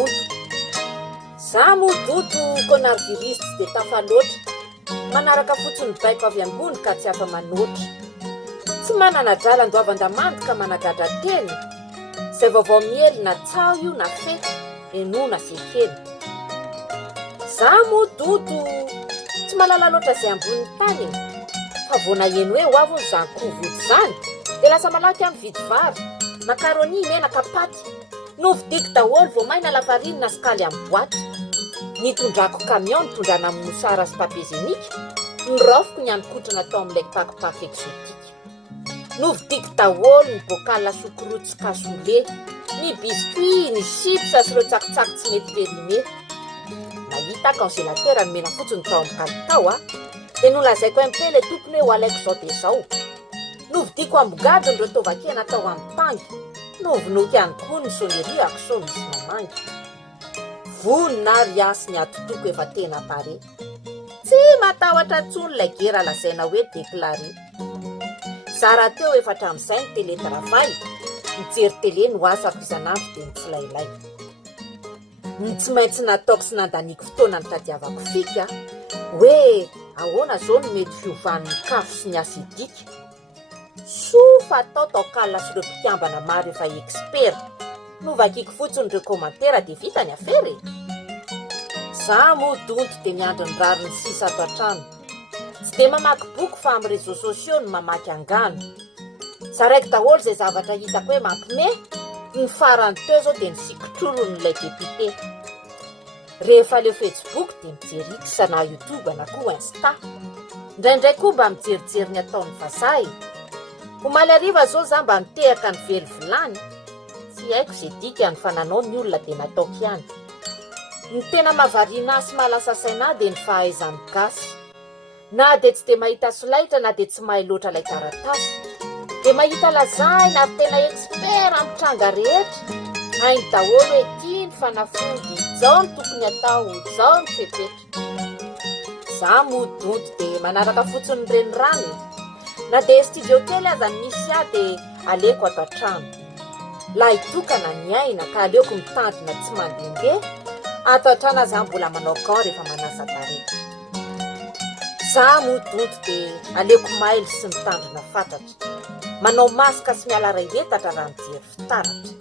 donto. Za moa donto konarviriste dia tafaloatra. Manaraka fotsiny baiko avy ambony ka tsy afa manoatra. Tsy manana drala andoavan-damando ka managadra teny. Zay vaovao miely na tsao io na fety, enona sekely. Za moa donto tsy malala loatra zay ambony tany. Fa vao naheno hoe ho avy zany kovoty zany, dia lasa malaky amin'ny vidy vary, makaroni, menaka, paty. Novidiako daholo vao maina lafarinina sy kaly amin'ny boaty. Nitondrako camion nitondrana amin'ny mosara sy papier génique, niraofiko ny hanikotrana tao amin'ilay pakipaky exotique. Novidiako daholo ny bocal soukroute sy cassoulet, ny biscuit, ny chips sy ireo tsakitsaky tsy mety périmé. Nahita congélateur ny mena fotsiny tao amin'ny kalitao dia nolazaiko MP ilay tompony hoe ho alaiko izao dia izao. Novidiko ambogadony ireo tovakena tao amin'ny tangy, novonoky ihany koa ny sonnerie aksô misy mamangy. Vonina ary asy ny atotoko efa tena pare. Tsy matahotra intsony ilay gera lazaina hoe déclaré. Zara teo efa hatramin'izay ny télétravail, mijery télé no asako isanandro dia mitsilailay. Ny tsy maintsy nataoko sy nandaniko fotoana ny tadiavako fika hoe ahoana zao no mety fiovan'ny kafo sy ny asidika. Sofa atao taokala sy ireo mpikambana maro efa expert. Novakiko fotsiny ireo commentaire dia vita ny afere. Za moa donto dia miandry ny rariny sisa ato an-trano. Tsy dia mamaky boky fa amin'ny réseaux sociaux no mamaky angano. Zaraiko daholo izay zavatra hitako hoe mampime, ny farany teo zao dia ny sikotrolon'ilay dépité. Rehefa leo Facebook dia mijery X na YouTube na koa Insta. Indraindray koa mba mijerijery ny ataon'ny vazaha. Omaly hariva zao za mba mitehaka ny velo vilany. Tsy haiko izay dika ny fananao ny olona dia nataoko ihany. Ny tena mahavariana sy mahalasa saina dia ny fahaizany gasy. Na dia tsy dia mahita solaitra na dia tsy mahay loatra ilay taratasy, dia mahita lazaina ary tena expert amin'ny tranga rehetra. Hainy daholo hoe ity ny fanafody, izao ny tokony atao, izao ny fepetra. Za moa donto dia manaraka fotsiny ireny rano. Na dia studio kely aza ny misy dia aleoko ato an-trano. Laha hitokana ny aina ka aleoko mitandrina tsy mandehandeha, ato an-trano aza mbola manao gant rehefa manasa tarehy. Za moa donto dia aleoko mailo sy mitandrina fatratra. Manao masaka sy miala rahetatra raha mijery fitaratra.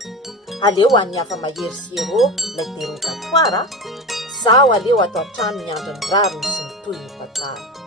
Aleo any hafa mahery sy hero ilay dérogatoire. Zaho aleo ato an-trano miandry ny rariny sy ny toy ny tantara.